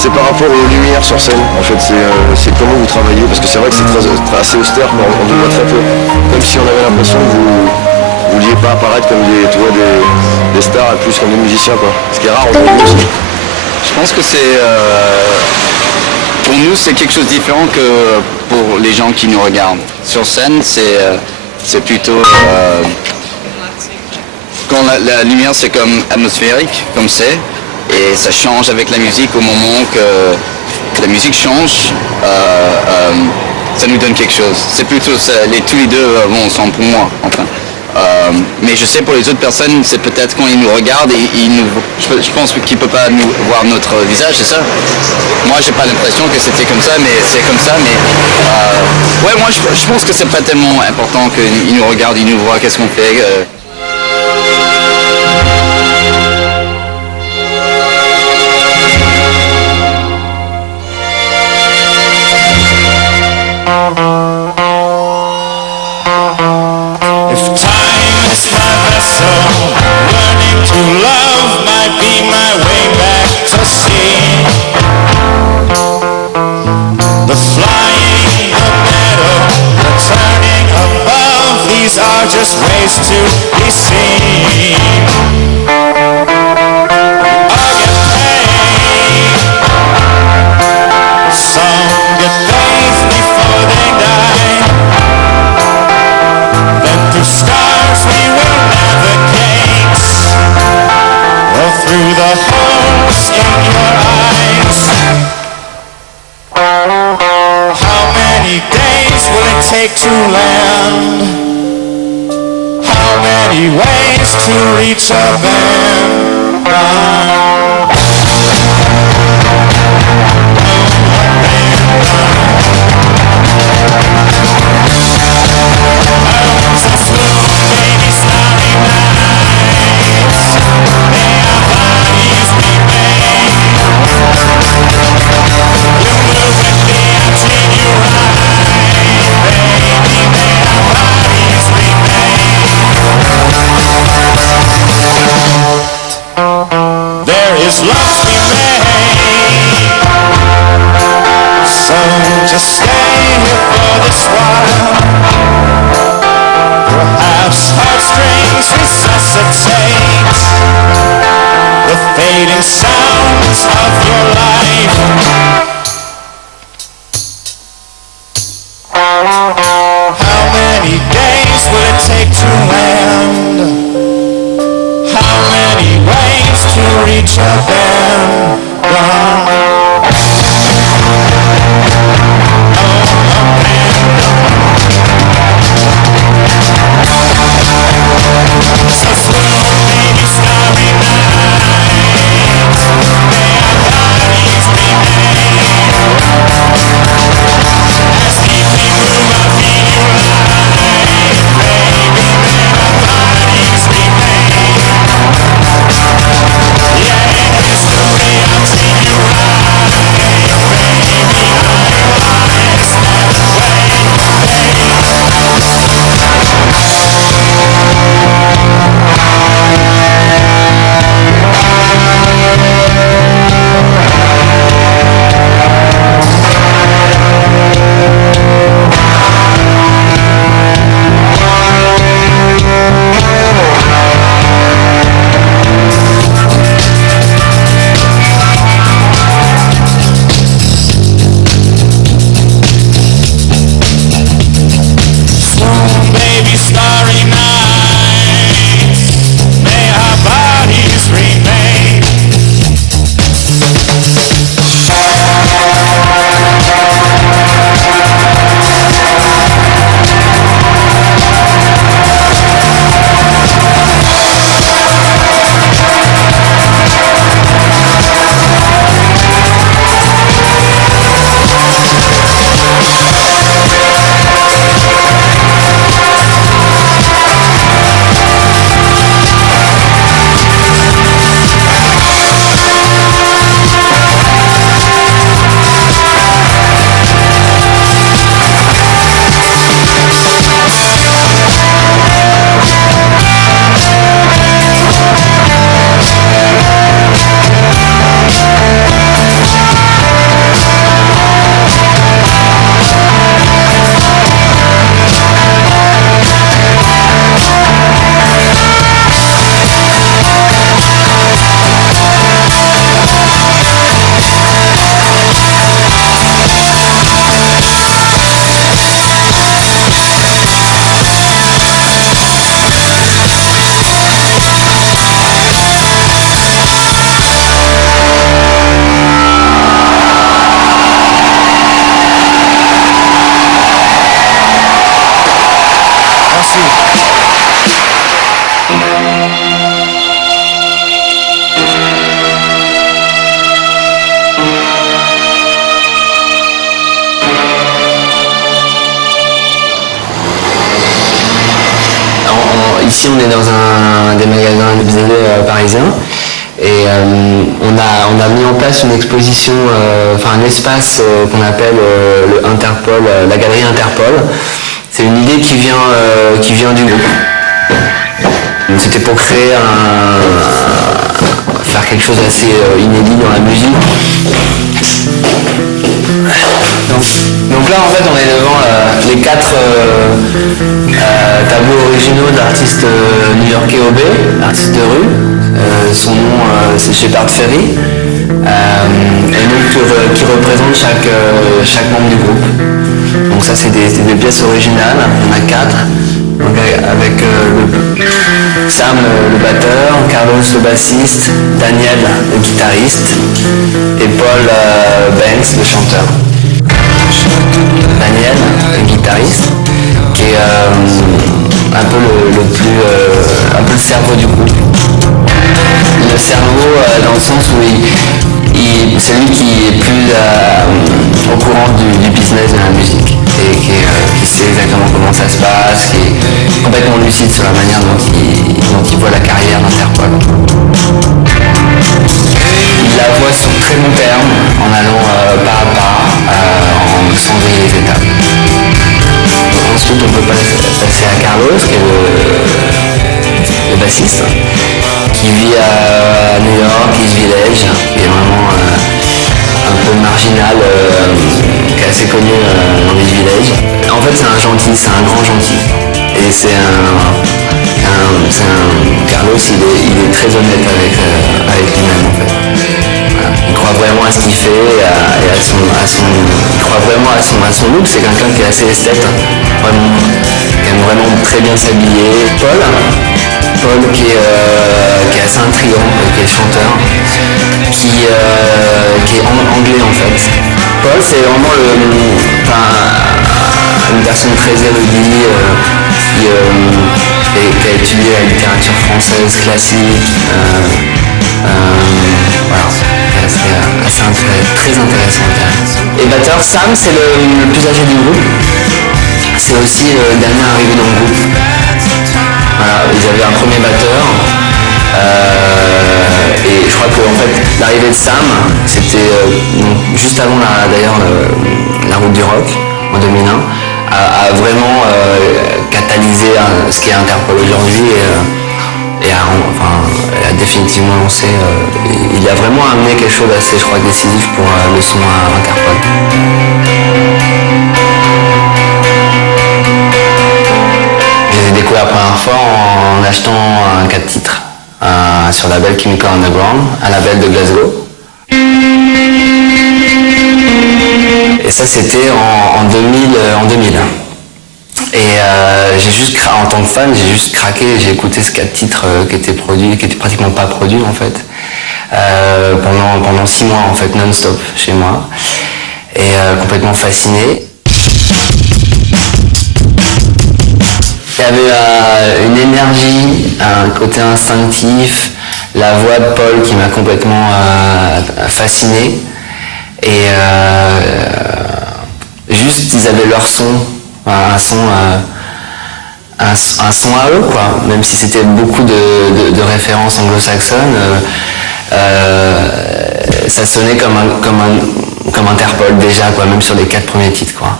C'est par rapport aux lumières sur scène, en fait, c'est comment vous travaillez, parce que c'est vrai que c'est assez austère, quoi. On vous voit très peu. Comme si on avait l'impression que vous vouliez pas apparaître comme des stars, et plus comme des musiciens, quoi. Ce qui est rare aujourd'hui aussi. Je pense que pour nous, c'est quelque chose de différent que pour les gens qui nous regardent. Sur scène, c'est plutôt... quand la lumière, c'est comme atmosphérique, comme c'est, et ça change avec la musique au moment que la musique change, ça nous donne quelque chose. C'est plutôt ça, tous les deux vont ensemble pour moi, enfin. Mais je sais pour les autres personnes, c'est peut-être quand ils nous regardent, je pense qu'ils ne peuvent pas nous voir notre visage, c'est ça. Moi, j'ai pas l'impression que c'était comme ça, mais c'est comme ça. Mais ouais, moi, je pense que c'est pas tellement important qu'ils nous regardent, ils nous voient, qu'est-ce qu'on fait. Learning to love might be my way back to sea. The flying, the meadow, the turning above, these are just ways to be seen. I get paid. Some get paid before they die. Then through stars we will navigate, or through the holes in your eyes. How many days will it take to land? How many ways to reach a band? So slow, baby, starry nights, they are bodies we made. You move with me until you ride, baby, they are bodies we made. There is love to be made, so just stay here for this while. Perhaps heartstrings resuscitate the fading sounds of your life. How many days will it take to land? How many ways to reach a band? So slow, baby, starry night. ici on est dans des magasins parisiens et on a mis en place une exposition, un espace qu'on appelle le Interpol, la galerie Interpol. C'est une idée qui vient du groupe. C'était pour créer faire quelque chose d'assez inédit dans la musique. Donc là en fait on est devant les 4 tableaux originaux d'artistes new-yorkais OB, artistes de rue. Son nom c'est Shepard Fairey, et donc qui représente chaque membre du groupe. Donc ça c'est des pièces originales, on a 4, donc avec Sam le batteur, Carlos le bassiste, Daniel le guitariste et Paul Banks le chanteur. Daniel, le guitariste, qui est un peu le cerveau du groupe. Le cerveau dans le sens où c'est lui qui est plus au courant du business de la musique et qui sait exactement comment ça se passe, qui est complètement lucide sur la manière dont il voit la carrière d'Interpol. Il la voit sur très long terme, en allant pas à pas, en sans griller les étapes. Ensuite, on peut passer à Carlos, qui est le bassiste, qui vit à New York, East Village, qui est vraiment un peu marginal, qui est assez connu dans East Village. En fait, c'est un gentil, c'est un grand gentil. Et Carlos, il est très honnête avec lui-même, en fait. Il croit vraiment à ce qu'il fait il croit vraiment à son look. C'est quelqu'un qui est assez esthète, vraiment, qui aime vraiment très bien s'habiller. Paul qui est assez intriguant, qui est chanteur, qui est anglais en fait. Paul c'est vraiment une personne très érudite, qui a étudié la littérature française classique. Voilà. C'est très intéressant. Et batteur Sam, c'est le plus âgé du groupe. C'est aussi le dernier arrivé dans le groupe. Voilà, ils avaient un premier batteur. Et je crois que en fait, l'arrivée de Sam, c'était juste avant la route du rock en 2001, a vraiment catalysé ce qui est Interpol aujourd'hui. Et a définitivement lancé, il a vraiment amené quelque chose d'assez, je crois, décisif pour le son à Interpol. Je les ai découverts la première fois en achetant un 4 titres sur le label Chemical Underground, un label de Glasgow. Et ça c'était en 2000. Et en tant que fan, j'ai juste craqué, j'ai écouté ce 4 titres qui étaient pratiquement pas produits en fait, pendant 6 mois en fait, non-stop chez moi, et complètement fasciné. Il y avait une énergie, un côté instinctif, la voix de Paul qui m'a complètement fasciné, et juste ils avaient leur son. Un son à eux, quoi. Même si c'était beaucoup de références anglo-saxonnes, ça sonnait comme Interpol déjà, quoi, même sur les 4 premiers titres, quoi.